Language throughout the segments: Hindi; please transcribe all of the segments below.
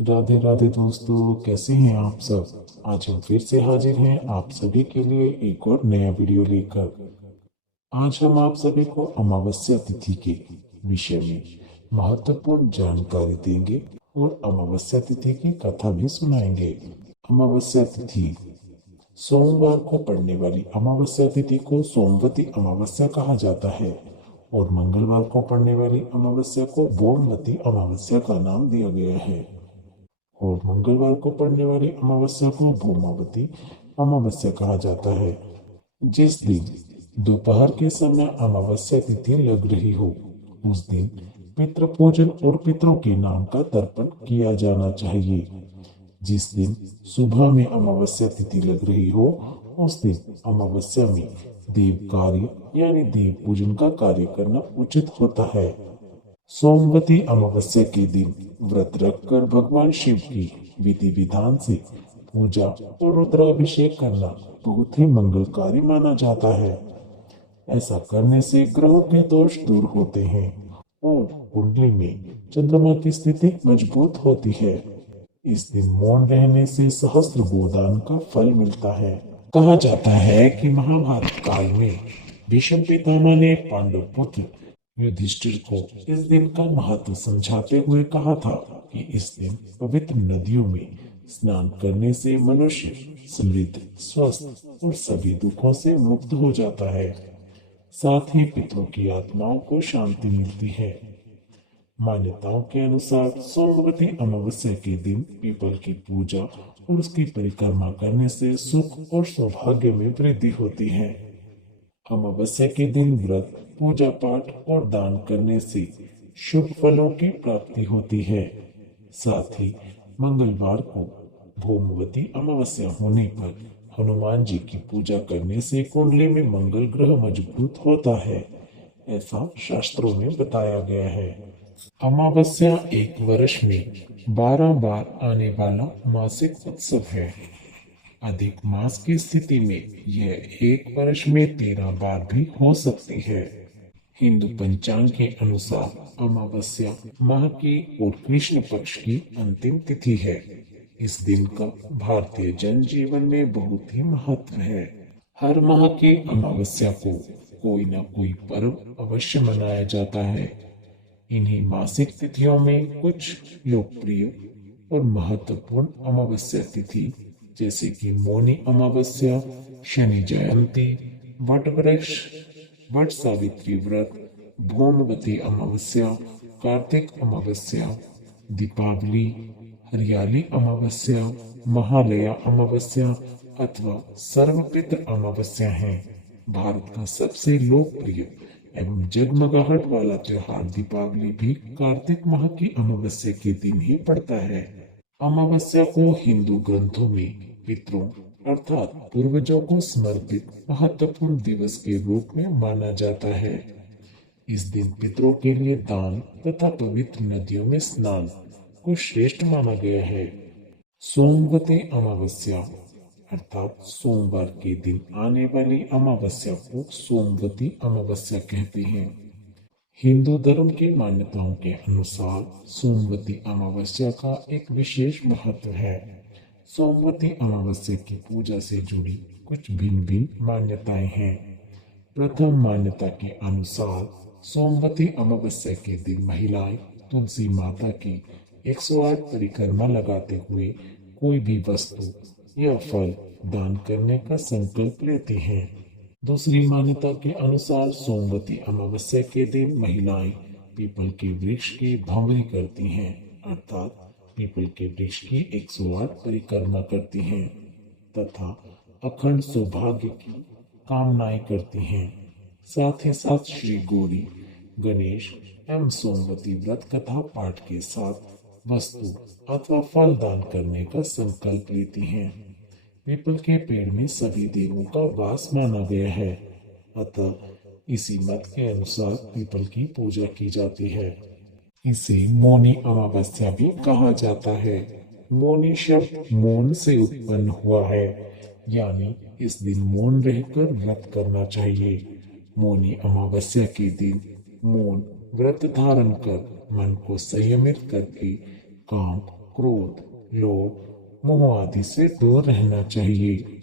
राधे राधे दोस्तों, कैसे हैं आप सब। आज हम फिर से हाजिर हैं आप सभी के लिए एक और नया वीडियो लेकर। आज हम आप सभी को अमावस्या तिथि के विषय में महत्वपूर्ण जानकारी देंगे और अमावस्या तिथि की कथा भी सुनाएंगे। अमावस्या तिथि सोमवार को पड़ने वाली अमावस्या तिथि को सोमवती अमावस्या कहा जाता है और मंगलवार को पड़ने वाली अमावस्या को भौमवती अमावस्या का नाम दिया गया है। और मंगलवार को पड़ने वाली अमावस्या को भौमावती अमावस्या कहा जाता है। जिस दिन दोपहर के समय अमावस्या तिथि लग रही हो, उस दिन पितृ पूजन और पितरों के नाम का तर्पण किया जाना चाहिए। जिस दिन सुबह में अमावस्या तिथि लग रही हो, उस दिन अमावस्या में देव कार्य यानी देव पूजन का कार्य करना उचित होता है। सोमवती अमावस्या के दिन व्रत रखकर भगवान शिव की विधि विधान से पूजा और रुद्राभिषेक करना बहुत ही मंगलकारी माना जाता है। ऐसा करने से ग्रहों के दोष दूर होते हैं और कुंडली में चंद्रमा की स्थिति मजबूत होती है। इस दिन मौन रहने से सहस्त्र गोदान का फल मिलता है। कहा जाता है कि महाभारत काल में भीष्म पितामह ने पांडव पुत्र युधिष्ठिर को इस दिन का महत्व समझाते हुए कहा था कि इस दिन पवित्र नदियों में स्नान करने से मनुष्य समृद्ध, स्वस्थ और सभी दुखों से मुक्त हो जाता है। साथ ही पितरों की आत्माओं को शांति मिलती है। मान्यताओं के अनुसार सोमवती अमावस्या के दिन पीपल की पूजा और उसकी परिक्रमा करने से सुख और सौभाग्य में वृद्धि होती है। अमावस्या के दिन व्रत, पूजा पाठ और दान करने से शुभ फलों की प्राप्ति होती है। साथ ही मंगलवार को भौमवती अमावस्या होने पर हनुमान जी की पूजा करने से कुंडली में मंगल ग्रह मजबूत होता है, ऐसा शास्त्रों में बताया गया है। अमावस्या एक वर्ष में 12 बार आने वाला मासिक उत्सव है। अधिक मास की स्थिति में यह एक वर्ष में 13 बार भी हो सकती है। हिंदू पंचांग के अनुसार अमावस्या माह की और कृष्ण पक्ष की अंतिम तिथि है। इस दिन का भारतीय जनजीवन में बहुत ही महत्व है। हर माह की अमावस्या को कोई न कोई पर्व अवश्य मनाया जाता है। इन्हीं मासिक तिथियों में कुछ लोकप्रिय और महत्वपूर्ण अमावस्या तिथि जैसे कि मौनी अमावस्या, शनि जयंती, वट वृक्ष, वट सावित्री व्रत, भौमवती अमावस्या, कार्तिक अमावस्या, दीपावली, हरियाली अमावस्या, महालया अमावस्या अथवा सर्वपित्र अमावस्या हैं। भारत का सबसे लोकप्रिय एवं जगमगाहट वाला त्योहार दीपावली भी कार्तिक माह की अमावस्या के दिन ही पड़ता है। अमावस्या को हिंदू ग्रंथों में पितरों अर्थात पूर्वजों को समर्पित महत्वपूर्ण दिवस के रूप में माना जाता है। इस दिन पितरों के लिए दान तथा पवित्र नदियों में स्नान को श्रेष्ठ माना गया है। सोमवती अमावस्या अर्थात सोमवार के दिन आने वाली अमावस्या को सोमवती अमावस्या कहते हैं। हिंदू धर्म की मान्यताओं के अनुसार सोमवती अमावस्या का एक विशेष महत्व है। सोमवती अमावस्या की पूजा से जुड़ी कुछ भिन्न भिन्न मान्यताएं हैं। प्रथम मान्यता के अनुसार सोमवती अमावस्या के दिन महिलाएं तुलसी माता की 108 परिक्रमा लगाते हुए कोई भी वस्तु या फल दान करने का संकल्प लेती हैं। दूसरी मान्यता के अनुसार सोमवती अमावस्या के दिन महिलाएं पीपल के वृक्ष की भंवरी करती हैं, अर्थात पीपल के वृक्ष की 108 परिक्रमा करती हैं तथा अखंड सौभाग्य की कामनाएं करती हैं। साथ ही साथ श्री गौरी, गणेश एवं सोमवती व्रत कथा पाठ के साथ वस्तु अथवा फल दान करने का संकल्प लेती हैं। पीपल के पेड़ में सभी देवों का वास माना गया है, अतः इसी मत के अनुसार पीपल की पूजा की जाती है। इसे मौनी अमावस्या भी कहा जाता है। मौनी शब्द मौन से उत्पन्न हुआ है, यानी इस दिन मौन रहकर व्रत करना चाहिए। मौनी अमावस्या के दिन मौन व्रत धारण कर मन को संयमित करके काम, क्रोध, लोभ, मोह आदि से दूर रहना चाहिए।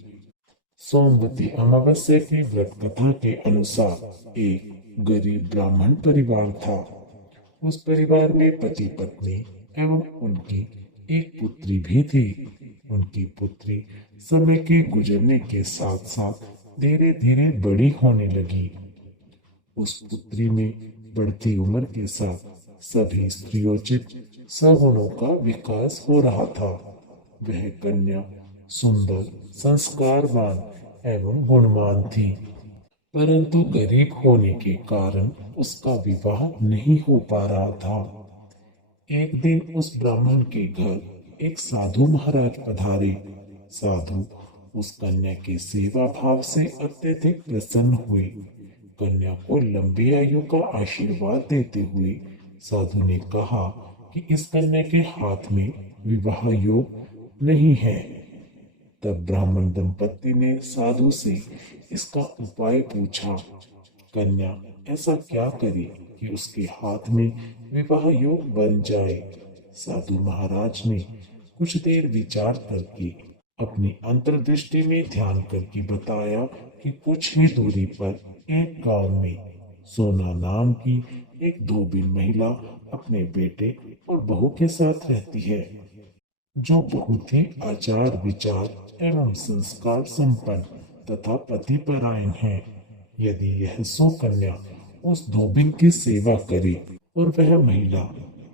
सोमवती अमावस्या की व्रत कथा के अनुसार एक गरीब ब्राह्मण परिवार था। उस परिवार में पति पत्नी एवं उनकी एक पुत्री भी थी। उनकी पुत्री समय के गुजरने के साथ साथ धीरे धीरे बड़ी होने लगी। उस पुत्री में बढ़ती उम्र के साथ सभी स्त्रियोचित सगुणों का विकास हो रहा था। वह कन्या सुंदर, संस्कारवान एवं गुणवान थी, परंतु गरीब होने के कारण उसका विवाह नहीं हो पा रहा था। एक दिन उस ब्राह्मण के घर एक साधु महाराज पधारे। साधु उस कन्या के सेवा भाव से अत्यधिक प्रसन्न हुए। कन्या को लंबी आयु का आशीर्वाद देते हुए साधु ने कहा कि इस कन्या के हाथ में विवाह योग नहीं है। तब ब्राह्मण दंपत्ति ने साधु से इसका उपाय पूछा। कन्या ऐसा क्या करे कि उसके हाथ में विवाह योग बन जाए? साधु महाराज ने कुछ देर विचार करके अपनी अंतर्दृष्टि में ध्यान करके बताया कि कुछ ही दूरी पर एक गांव में सोना नाम की एक धोबिन महिला अपने बेटे और बहू के साथ रहती है, जो बहुत ही आचार विचार एवं संस्कार संपन्न तथा पतिपरायण है। यदि यह सुकन्या उस धोबिन की सेवा करे और वह महिला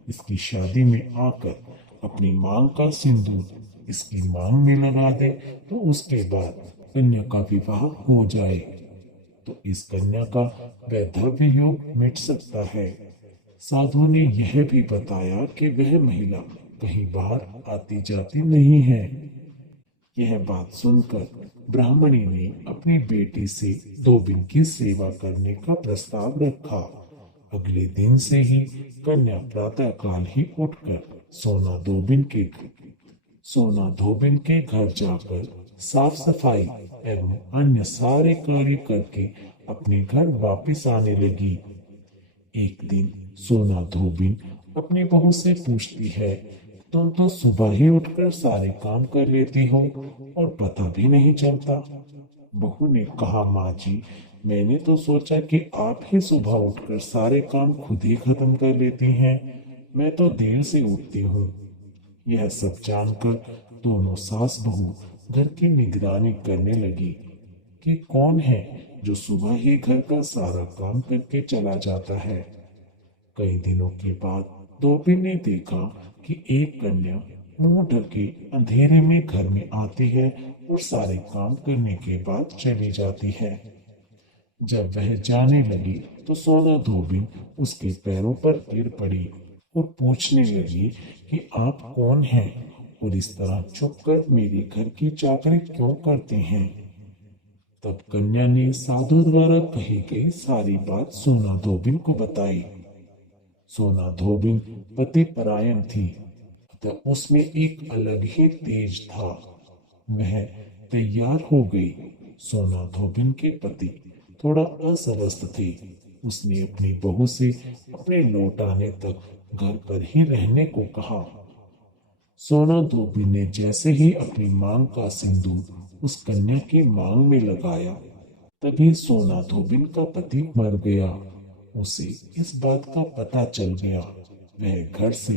इसकी शादी में आकर अपनी मांग का सिंदूर इसकी मांग में लगा दे, तो उसके बाद कन्या का विवाह हो जाए तो इस कन्या का वैधव्य योग मिट सकता है। साधु ने यह भी बताया कि वह महिला कहीं बाहर आती जाती नहीं है। यह बात सुनकर ब्राह्मणी ने अपनी बेटी से धोबिन की सेवा करने का प्रस्ताव रखा। अगले दिन से ही कन्या प्रातः काल ही उठकर सोना धोबिन के घर जाकर साफ सफाई एवं अन्य सारे कार्य करके अपने घर वापस आने लगी। एक दिन सोना धोबिन अपनी बहू से पूछती है, तुम तो सुबह ही उठकर सारे काम कर लेती हो और पता भी नहीं चलता। बहू ने कहा, माँ जी, मैंने तो सोचा कि आप ही सुबह उठकर सारे काम खुद ही खत्म कर लेती हैं। मैं तो देर से उठती हूँ। यह सब जानकर दोनों सास बहू घर की निगरानी करने लगी कि कौन है जो सुबह ही घर का सारा काम करके चला जाता है। कई दिनों के बाद धोबी ने देखा कि एक कन्या मुंह ढके अंधेरे में घर में आती है और सारे काम करने के बाद चली जाती है। जब वह जाने लगी तो सोना धोबी उसके पैरों पर गिर पड़ी और पूछने लगी कि आप कौन हैं और इस तरह छुपकर मेरे घर की चाकरी क्यों करते हैं। तब कन्या ने साधु द्वारा कही गई सारी बात सोना धोबिन को बताई। सोना धोबिन पति परायण थी, तो उसमें एक अलग ही तेज था। वह तैयार हो गई। सोना धोबिन के पति थोड़ा अस्वस्थ थे। उसने अपनी बहू से अपने लौट आने तक घर पर ही रहने को कहा। सोना धोबिन ने जैसे ही अपनी मांग का सिंदूर उस कन्या की मांग में लगाया, तभी सोना धोबिन का पति मर गया। उसे इस बात का पता चल गया। वह घर से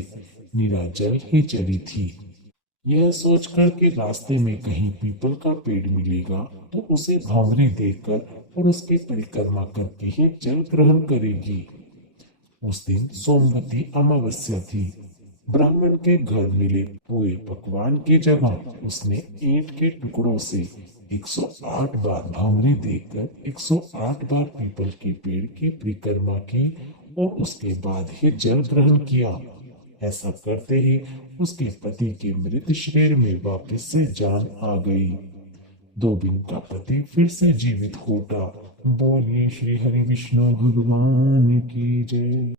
निराजल ही चली थी। यह सोचकर कि रास्ते में कहीं पीपल का पेड़ मिलेगा तो उसे भौंगरी देकर और उसकी परिक्रमा करके ही जल ग्रहण करेगी। उस दिन सोमवती अमावस्या थी। ब्राह्मण के घर मिले हुए पकवान की जगह उसने ईंट के टुकड़ों से 108 बार भौंगरी देकर 108 बार पीपल के पेड़ की परिक्रमा की और उसके बाद ही जल ग्रहण किया। ऐसा करते ही उसके पति के मृत शरीर में वापस से जान आ गई। धोबिन का पति फिर से जीवित हो उठा। बोलिए श्री हरि विष्णु भगवान की जय।